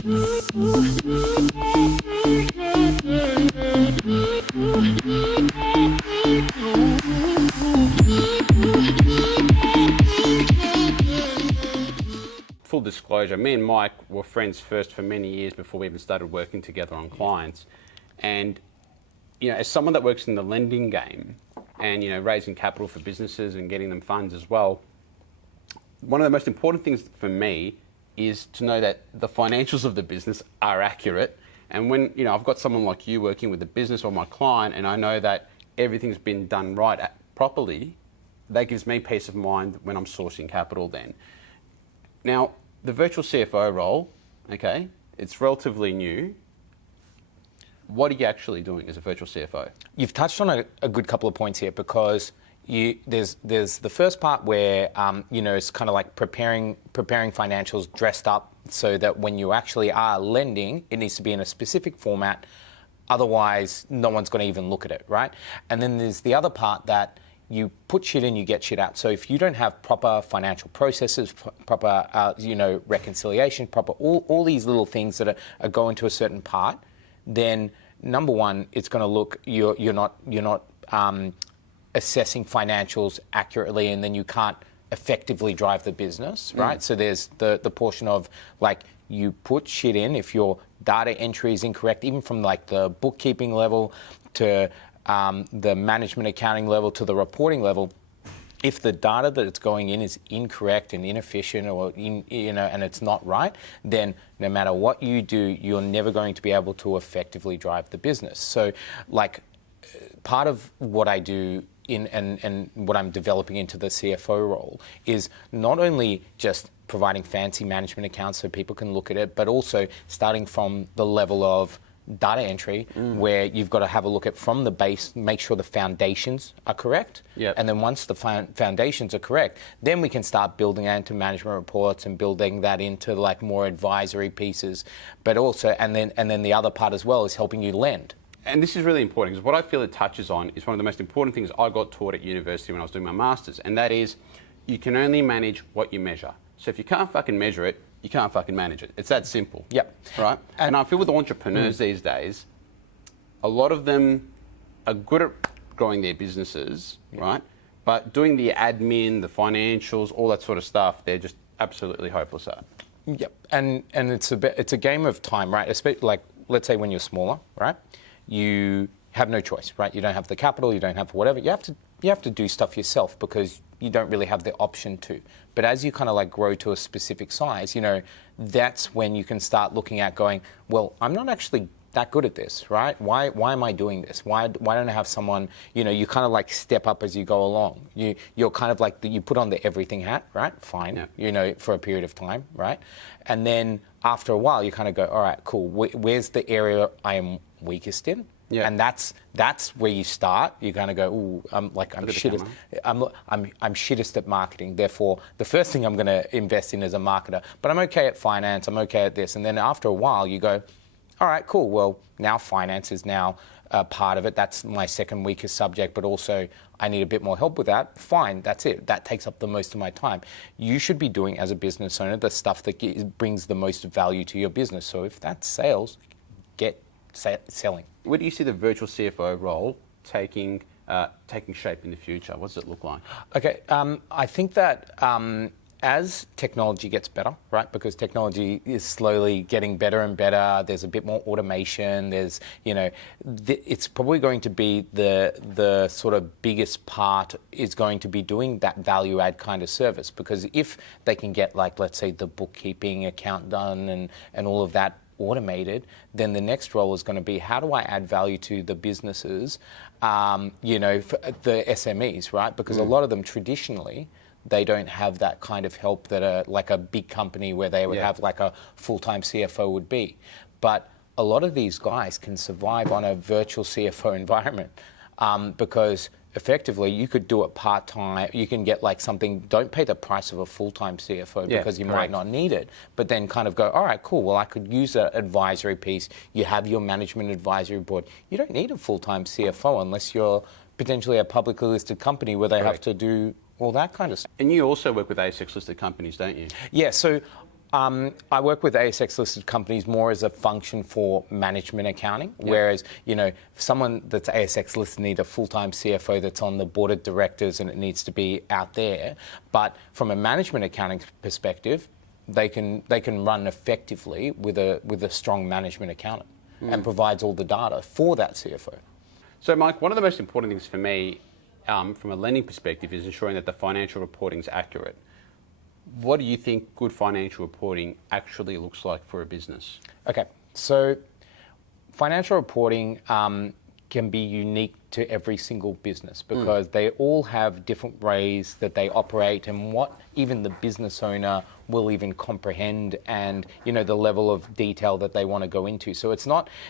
Full disclosure, me and Mike were friends first for many years before we even started working together on clients. And, you know, as someone that works in the lending game and, you know, raising capital for businesses and getting them funds as well, one of the most important things for me is to know that the financials of the business are accurate. And when, you know, I've got someone like you working with the business or my client and I know that everything's been done right properly, that gives me peace of mind when I'm sourcing capital then. Now, the virtual CFO role, okay, it's relatively new. What are you actually doing as a virtual CFO? You've touched on a good couple of points here because there's the first part where you know, it's kind of like preparing financials dressed up so that when you actually are lending, it needs to be in a specific format. Otherwise, no one's going to even look at it, right? And then there's the other part that you put shit in, you get shit out. So if you don't have proper financial processes, proper you know, reconciliation, proper all these little things that are going to a certain part, then number one, it's going to look you're not assessing financials accurately, and then you can't effectively drive the business, right? So there's the portion of like you put shit in if your data entry is incorrect, even from like the bookkeeping level to the management accounting level to the reporting level. If the data that it's going in is incorrect and inefficient, or you know, and it's not right, then no matter what you do, you're never going to be able to effectively drive the business. So, like, part of what I do and what I'm developing into the CFO role is not only just providing fancy management accounts so people can look at it, but also starting from the level of data entry where you've got to have a look at from the base, make sure the foundations are correct. Yep. And then once the foundations are correct, then we can start building that into management reports and building that into like more advisory pieces. But also, and then the other part as well is helping you lend. And this is really important because what I feel it touches on is one of the most important things I got taught at university when I was doing my master's, and that is you can only manage what you measure. So if you can't fucking measure it, you can't fucking manage it. It's that simple. Yep. Right? And I feel with entrepreneurs these days, a lot of them are good at growing their businesses, right? But doing the admin, the financials, all that sort of stuff, they're just absolutely hopeless at. Yep. And it's a game of time, right? Especially like, let's say when you're smaller, right? You have no choice, right? You don't have the capital, you don't have whatever. You have to do stuff yourself because you don't really have the option to. But as you kind of like grow to a specific size, you know, that's when you can start looking at going, well, I'm not actually that good at this, right? Why am I doing this? Why don't I have someone, you know, you kind of like step up as you go along. You're kind of like, you put on the everything hat, right? Fine, yeah. You know, for a period of time, right? And then after a while, you kind of go, all right, cool. Where's the area I am weakest in? Yeah. And that's where you start. You kind of go, ooh, I'm shittest. I'm shittest at marketing. Therefore, the first thing I'm going to invest in is a marketer. But I'm okay at finance. I'm okay at this. And then after a while, you go, all right, cool. Well, now finance is now part of it. That's my second weakest subject. But also, I need a bit more help with that. Fine, that's it. That takes up the most of my time. You should be doing as a business owner the stuff that brings the most value to your business. So if that's sales, get selling. Where do you see the virtual CFO role taking shape in the future? What does it look like? Okay, I think that as technology gets better, right? Because technology is slowly getting better and better. There's a bit more automation. There's, you know, it's probably going to be the sort of biggest part is going to be doing that value add kind of service. Because if they can get like, let's say, the bookkeeping account done and all of that automated, then the next role is going to be how do I add value to the businesses, you know, for the SMEs, right? Because a lot of them traditionally, they don't have that kind of help that like a big company where they would have like a full-time CFO would be. But a lot of these guys can survive on a virtual CFO environment because effectively you could do it part-time. You can get like something, don't pay the price of a full-time CFO because you might not need it, but then kind of go, all right, cool, well, I could use an advisory piece. You have your management advisory board. You don't need a full-time CFO unless you're potentially a publicly listed company where they have to do all that kind of stuff. And you also work with ASX listed companies, don't you? Yeah, so I work with ASX-listed companies more as a function for management accounting, whereas, someone that's ASX-listed need a full-time CFO that's on the board of directors and it needs to be out there. But from a management accounting perspective, they can run effectively with a strong management accountant and provides all the data for that CFO. So, Mike, one of the most important things for me from a lending perspective is ensuring that the financial reporting is accurate. What do you think good financial reporting actually looks like for a business? Okay, so financial reporting can be unique to every single business because they all have different ways that they operate and what even the business owner will even comprehend and the level of detail that they want to go into. So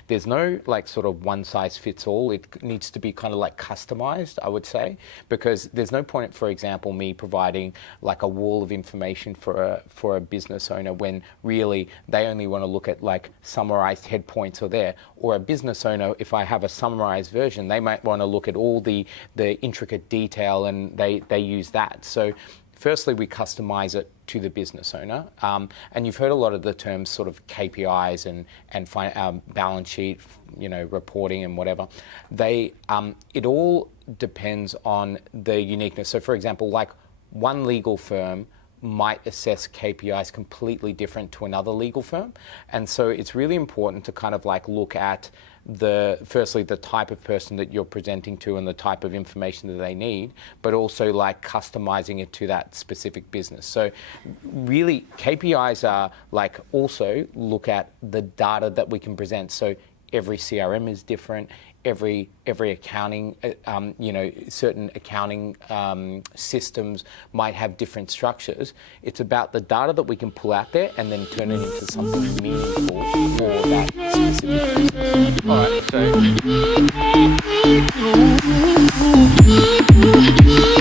there's no sort of one size fits all. It needs to be kind of customized, I would say, because there's no point, for example, me providing a wall of information for a business owner when really they only want to look at summarized head points or a business owner, if I have a summarized version, they might want to look at all the intricate detail and they use that. So firstly, we customize it to the business owner. And you've heard a lot of the terms sort of KPIs and balance sheet, reporting and whatever. It all depends on the uniqueness. So for example, one legal firm might assess KPIs completely different to another legal firm. And so it's really important to kind of look at firstly the type of person that you're presenting to and the type of information that they need, but also customizing it to that specific business. So really KPIs are also look at the data that we can present. So every CRM is different. Every accounting, certain accounting systems might have different structures. It's about the data that we can pull out there and then turn it into something meaningful for that specific business. All right, so